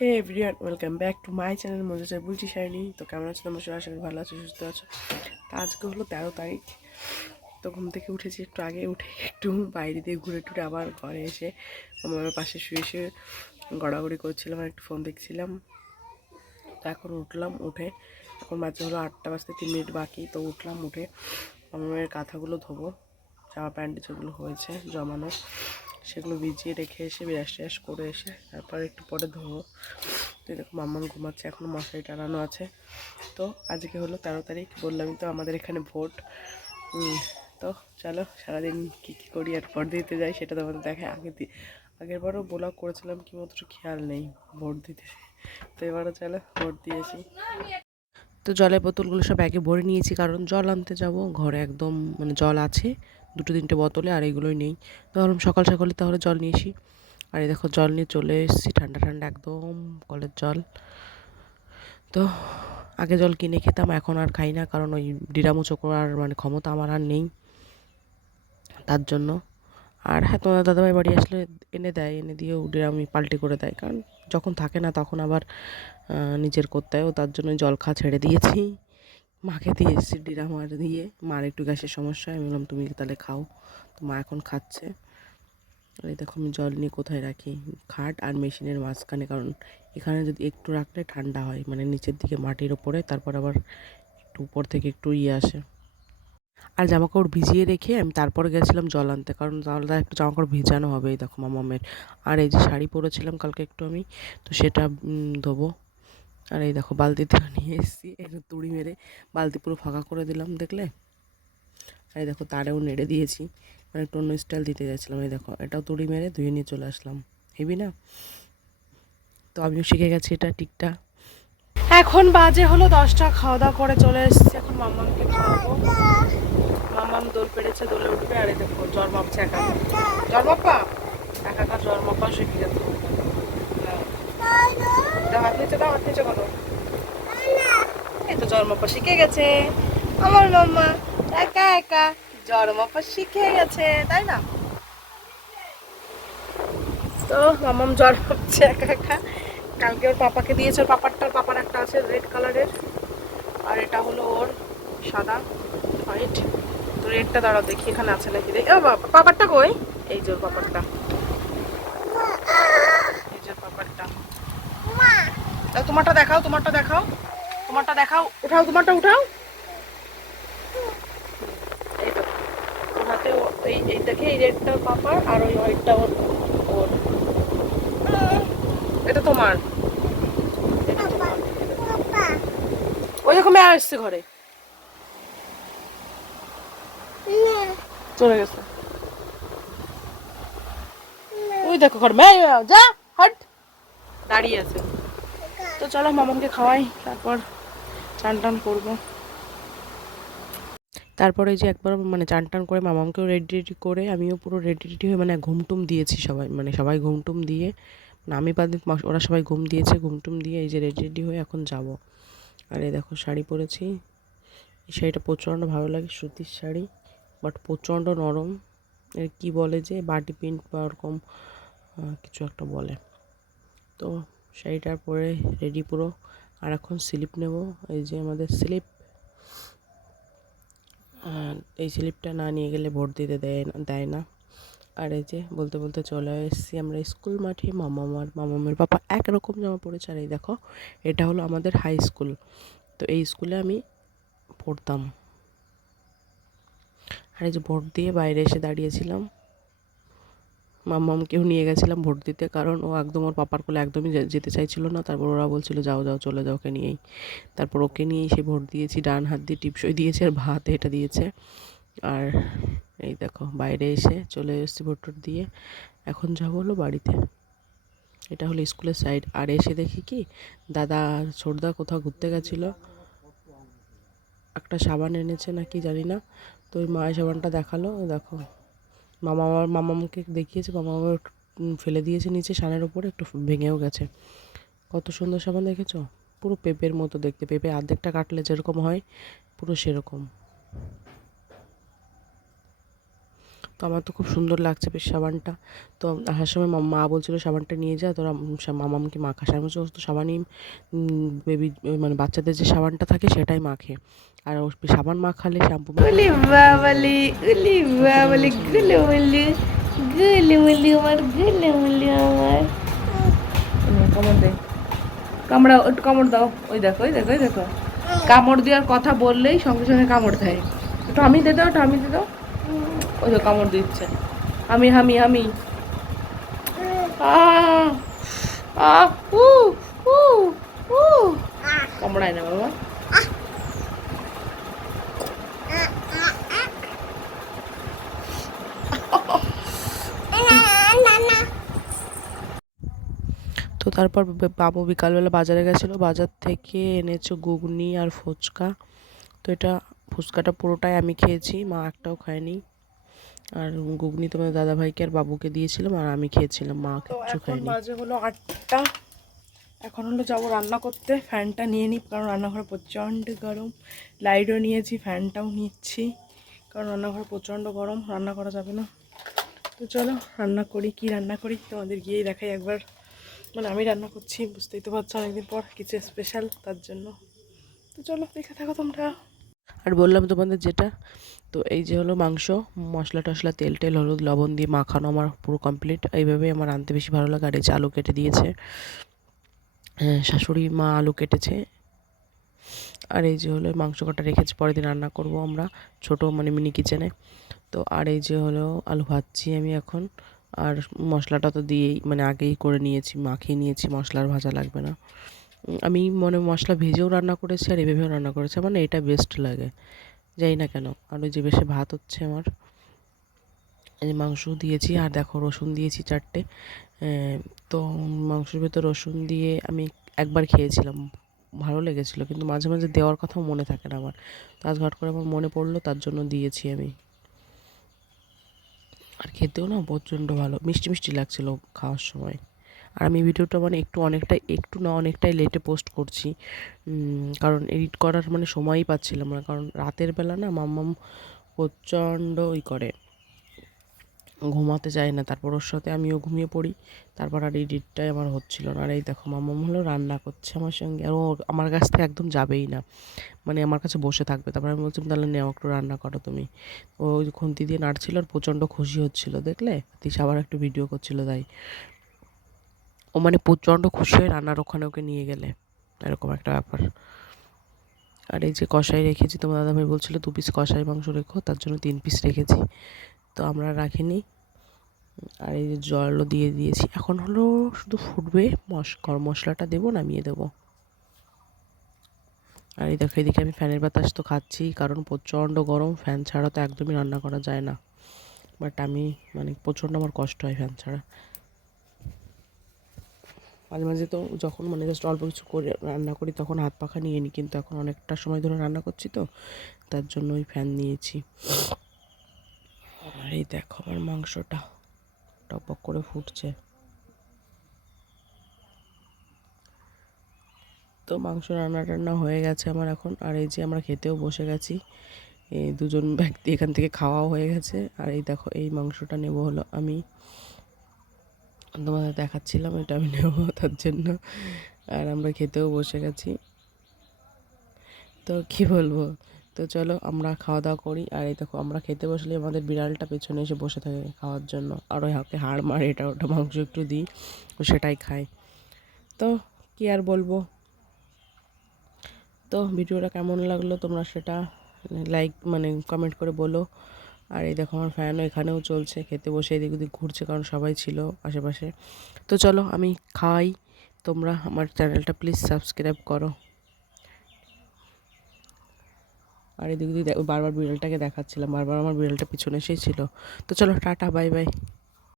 Hey everyone, welcome back to my channel মজা চাই বলছি শাইনি। তো কেমন আছো তোমার সবাই? আশা ভালো আছো, সুস্থ আছো। তো আজকে হলো তেরো তারিখ। তো ঘুম থেকে উঠেছি একটু আগে, উঠে একটু বাইরে দিয়ে ঘুরে টুরে আবার ঘরে এসে আমার পাশে শুয়ে শুয়ে গড়াগড়ি করছিলাম আর একটু ফোন দেখছিলাম। তো এখন উঠলাম, উঠে এখন মাঝে হলো আটটা বাজতে তিন মিনিট বাকি। তো উঠলাম, উঠে আমার কাঁথাগুলো ধোবো, জামা প্যান্ট যেগুলো হয়েছে জমানো। সেগুলো ভিজিয়ে রেখে এসে বিরাস টিরাস করে এসে তারপর একটু পরে ধোবো। তো দেখো মাম্মান ঘুমাচ্ছে এখনও মশারি টানানো আছে। তো আজকে হলো তেরো তারিখ, বললামই তো আমাদের এখানে ভোট। তো চলো সারাদিন কী কী করি আর ভোট দিতে যাই সেটা তোমাদের দেখে আগে দি আগের বারও ব্লগ করেছিলাম, কি মাত্র খেয়াল নেই ভোট দিতে। তো এবারও চলো ভোট দিয়েছি তো জলের বোতলগুলো সব ব্যাগে ভরে নিয়েছি, কারণ জল আনতে যাব, ঘরে একদম মানে জল আছে। দুটো তিনটে বোতলে আর এগুলোই নেই। তো ভাবলাম সকাল সকালে তাহলে জল নিয়েছি আর এই দেখো জল নিয়ে চলে এসেছি, ঠান্ডা ঠান্ডা একদম কলের জল। তো আগে জল কিনে খেতাম, এখন আর খাই না, কারণ ওই ডিরামুচো করার মানে ক্ষমতা আমার আর নেই তার জন্য। আর হ্যাঁ তোমার দাদাভাই বাড়ি আসলে এনে দেয়, এনে দিয়েও ডিরামি পাল্টি করে দেয়, কারণ যখন থাকে না তখন আবার নিজের করতে হয়, ও তার জন্য জল খাওয়া ছেড়ে দিয়েছি। মাকে দিয়ে এসেছি ডিরা মার দিয়ে। মার একটু গ্যাসের সমস্যা, আমি বললাম, তুমি তাহলে খাও। তো মা এখন খাচ্ছে। আর এই দেখো, আমি জল নিয়ে কোথায় রাখি? খাট আর মেশিনের মাঝখানে, কারণ এখানে যদি একটু রাখলে ঠান্ডা হয় মানে নিচের দিকে মাটির ওপরে, তারপর আবার একটু উপর থেকে একটু ইয়ে আসে। আর জামা কাপড় ভিজিয়ে রেখে আমি তারপর গেছিলাম জল আনতে, কারণ তাহলে একটু জামা কাপড় ভিজানো হবে, এই দেখো মামামের। আর এই যে শাড়ি পরেছিলাম কালকে একটু আমি, তো সেটা ধোবো। আর এই দেখো বালতিতে নিয়ে এসেছি। একটু তুড়ি মেরে বালতি পুরো ফাঁকা করে দিলাম দেখলে? আর এই দেখো তারেও নেড়ে দিয়েছি। মানে একটু অন্য স্টাইল দিতে যাচ্ছিলাম। এই দেখো, এটাও তুড়ি মেরে ধুয়ে নিয়ে চলে আসলাম। হেবি না? তো আমিও শিখে গেছি এটা টিকটা এখন বাজে হলো দশটা খাওয়া দাওয়া করে চলে এসেছি। এখন মাম্মামকে খাওয়াবো। মাম্মাম দোল পেড়েছে দোলে উঠবে। আর দেখো জ্বর একা। জ্বর মাপা? একা জ্বর মাপা শিখে গেছে। এই তো শিখে গেছে। আমার একা একা শিখে গেছে, তাই না? তো মামাম জ্বর একা একা। কালকে ওর পাপাকে দিয়েছে, ওর পাপারটা, ওর পাপার একটা আছে রেড কালারের আর এটা হলো ওর সাদা হোয়াইট তো রেডটা দাঁড়াও দেখি, এখানে আছে নাকি দেখি পাপারটা কই? এই যে ওর পাপারটা এই যে ওর পাপারটা তাহলে তোমারটা দেখাও তোমারটা দেখাও তোমারটা দেখাও। উঠাও তোমারটা উঠাও। হাতে এই এই দেখে এই রেডটা পাপার আর ওই হোয়াইটটা ওর ওর। এটা তোমার। ওই দেখো মেয়ে ঘরে। চলে গেছে। ওই দেখো ঘর মেয়ে যা হট। দাঁড়িয়ে আছে। তো চলো মামাকে খাওয়াই, তারপর চান টান করব। তারপরে যে একবার মানে চান টান করে মামামকেও রেডি রেডি করে, আমিও পুরো রেডি রেডি হয়ে মানে ঘুমটুম দিয়েছি সবাই মানে সবাই ঘুমটুম দিয়ে মানে আমি বাদে ওরা সবাই ঘুম দিয়েছে, ঘুমটুম দিয়ে এই যে রেডি রেডি হয়ে এখন যাব। আর এই দেখো শাড়ি পরেছি, এই শাড়িটা প্রচণ্ড ভালো লাগে, সুতির শাড়ি বাট প্রচণ্ড নরম। এর কী বলে যে বাটি প্রিন্ট বা ওরকম কিছু একটা বলে। তো শাড়িটা পরে রেডি পুরো। আর এখন স্লিপ নেব, এই যে আমাদের স্লিপ এই স্লিপটা না নিয়ে গেলে ভোট দিতে দেয় না দেয় না। আর এই যে বলতে বলতে চলে এসেছি আমরা স্কুল মাঠে, মামামার, মামামের পাপা একরকম জামা পরেছে। আর এই দেখো, এটা হলো আমাদের হাই স্কুল তো এই স্কুলে আমি পড়তাম। আর এই যে ভোট দিয়ে বাইরে এসে দাঁড়িয়েছিলাম। মাম্মামকেও নিয়ে গেছিলাম ভোট দিতে, কারণ ও একদম ওর পাপার কোলে একদমই যেতে চাইছিল না। তারপর ওরা বলছিল, যাও যাও, চলে যাও, ওকে নিয়েই। তারপর ওকে নিয়েই সে ভোট দিয়েছি, ডান হাত দিয়ে টিপসই দিয়েছে আর ভাত এটা দিয়েছে। আর এই দেখো, বাইরে এসে চলে এসেছি ভোট দিয়ে। এখন যাব হলো বাড়িতে। এটা হলো স্কুলের সাইড। আর এসে দেখি কি, দাদা ছোটদা কোথাও ঘুরতে গেছিল। একটা সাবান এনেছে নাকি জানি না। তো ওই মায়ের সাবানটা দেখাল। দেখো মামা আমার মামামাকে দেখিয়েছে, মামা আমার ফেলে দিয়েছে নিচে সানের ওপরে একটু ভেঙেও গেছে। কত সুন্দর সাবান দেখেছ? পুরো পেঁপের মতো দেখতে, পেঁপে অর্ধেকটা কাটলে যেরকম হয়, পুরো সেরকম। তো আমার তো খুব সুন্দর লাগছে বেশ সাবানটা। তো আসার সময় মা- মা বলছিল সাবানটা নিয়ে যা তোরা মামামকে মাখাস আমি বলছি, ও তো সাবানই বেবি মানে বাচ্চাদের যে সাবানটা থাকে সেটাই মাখে আর ও সাবান মাখালে শ্যাম্পু কামড়া একটু কামড় দাও। ওই দেখো ওই দেখো ওই দেখো। কামড় দেওয়ার কথা বললেই সঙ্গে সঙ্গে কামড় দেয়। একটু আমি দিয়ে দাও একটু আমি দিয়ে দাও। ওই তো কামড় দিচ্ছে। আমি হামি হামি। কামড়ায় না বাবা। তো তারপর বাবু বিকালবেলা বাজারে গেছিল। বাজার থেকে এনেছে ঘুগনি আর ফুচকা। তো এটা ফুচকাটা পুরোটাই আমি খেয়েছি মা একটাও খায়নি। আর ঘুগনি তোমার দাদা ভাইকে আর বাবুকে দিয়েছিলাম আর আমি খেয়েছিলাম মা কিচ্ছু খায়নি। বাজে হলো আটটা। এখন হলো যাব রান্না করতে ফ্যানটা নিয়ে নিই কারণ রান্নাঘরে প্রচণ্ড গরম। লাইটও নিয়েছি ফ্যানটাও নিচ্ছি কারণ রান্নাঘরে প্রচণ্ড গরম রান্না করা যাবে না। তো চলো রান্না করি কি রান্না করি তোমাদের গিয়েই দেখাই একবার। মানে আমি রান্না করছি বুঝতেই তো পারছ অনেকদিন পর কিছু স্পেশাল তার জন্য। তো চলো দেখে থাকো তোমরা। আর বললাম তোমাদের যেটা তো এই যে হলো মাংস মশলা টশলা তেল টেল হলুদ লবণ দিয়ে মাখানো আমার পুরো কমপ্লিট এইভাবে আমার আনতে বেশি ভালো লাগে। আর এই যে আলু কেটে দিয়েছে হ্যাঁ, শাশুড়ি মা আলু কেটেছে। আর এই যে হলো মাংস কাটা রেখেছি পরের দিন রান্না করব আমরা ছোট মানে মিনি কিচেনে তো আর এই যে হলো আলু ভাজছি আমি এখন। আর মশলাটা তো দিয়েই মানে আগেই করে নিয়েছি মাখিয়ে নিয়েছি মশলার ভাজা লাগবে না। আমি মনে মশলা ভেজেও রান্না করেছি আর এভাবেও রান্না করেছি। আমার এটা বেস্ট লাগে। যাই না কেন। আর ওই যে বেশি ভাত হচ্ছে আমার। এই মাংস দিয়েছি আর দেখো রসুন দিয়েছি চারটে। তো মাংসের ভেতর রসুন দিয়ে আমি একবার খেয়েছিলাম। ভালো লেগেছিলো কিন্তু মাঝে মাঝে দেওয়ার কথাও মনে থাকে না আমার। তো আজ ঘট করে আমার মনে পড়ল তার জন্য দিয়েছি আমি। আর খেতেও না প্রচণ্ড ভালো। মিষ্টি মিষ্টি লাগছিল খাওয়ার সময়। আর আমি ভিডিওটা মানে একটু অনেকটাই একটু না অনেকটাই লেটে পোস্ট করছি। কারণ এডিট করার মানে সময়ই পাচ্ছিলাম না। কারণ রাতের বেলা না মাম্মাম প্রচণ্ড ই করে। ঘুমাতে চায় না। তারপর ওর সাথে আমিও ঘুমিয়ে পড়ি। তারপর আর এডিটটাই আমার হচ্ছিল না। আর এই দেখো, মাম্মাম হলো রান্না করছে আমার সঙ্গে। আর ও আমার কাছ থেকে একদম যাবেই না। মানে আমার কাছে বসে থাকবে। তারপর আমি বলছিলাম, তাহলে নেও একটু রান্না করো তুমি। ও খুন্তি দিয়ে নাড়ছিল আর প্রচণ্ড খুশি হচ্ছিল, দেখলে? তিশা আবার একটু ভিডিও করছিল তাই। ও মানে প্রচণ্ড খুশি হয়ে রান্নার ওখানে ওকে নিয়ে গেলে। এরকম একটা ব্যাপার। আর এই যে কষাই রেখেছি, তোমার দাদাভাই বলছিল দু পিস কষাই মাংস রেখো, তার জন্য তিন পিস রেখেছি। তো আমরা রাখিনি। আর এই যে জলও দিয়ে দিয়েছি। এখন হলো শুধু ফুটবে, মশ, গরম মশলাটা দেবো, নামিয়ে দেবো। আর এই দেখো, এদিকে আমি ফ্যানের বাতাস তো খাচ্ছি, কারণ প্রচণ্ড গরম, ফ্যান ছাড়া তো একদমই রান্না করা যায় না। বাট আমি মানে প্রচণ্ড আমার কষ্ট হয় ফ্যান ছাড়া। মাঝে মাঝে তো যখন মানে জাস্ট অল্প কিছু করে রান্না করি তখন হাত পাখা নিয়ে নিই কিন্তু এখন অনেকটা সময় ধরে রান্না করছি তো, তার জন্য ওই ফ্যান নিয়েছি। আর এই দেখো আমার মাংসটা টপক করে ফুটছে। তো মাংস রান্না টান্না হয়ে গেছে আমার এখন, আর এই যে আমরা খেতেও বসে গেছি এই দুজন ব্যক্তি এখান থেকে খাওয়াও হয়ে গেছে, আর এই দেখো এই মাংসটা নেব হলো আমি। তোমাদের দেখাচ্ছিলাম, এটা আমি নেব তার জন্য। আর আমরা খেতেও বসে গেছি। তো কি বলব? তো চলো আমরা খাওয়া দাওয়া করি। আর এই দেখো, আমরা খেতে বসলে আমাদের বিড়ালটা পেছনে এসে বসে থাকে খাওয়ার জন্য। আর ওই হাতে হাড় মারে, এটা ওটা মাংস একটু দিই, ও সেটাই খায়। তো কি আর বলব? তো ভিডিওটা কেমন লাগল তোমরা সেটা, লাইক মানে কমেন্ট করে বলো। আর এই দেখো আমার ফ্যানও এখানেও চলছে, খেতে বসে এদিক ওদিক ঘুরছে কারণ সবাই ছিল আশেপাশে। তো চলো আমি খাই, তোমরা আমার চ্যানেলটা প্লিজ সাবস্ক্রাইব করো। আর এদিক ওদিক বারবার বিড়ালটাকে দেখাচ্ছিলাম, বারবার আমার বিড়ালটা পিছনে এসেই ছিল তো চলো টাটা বাই বাই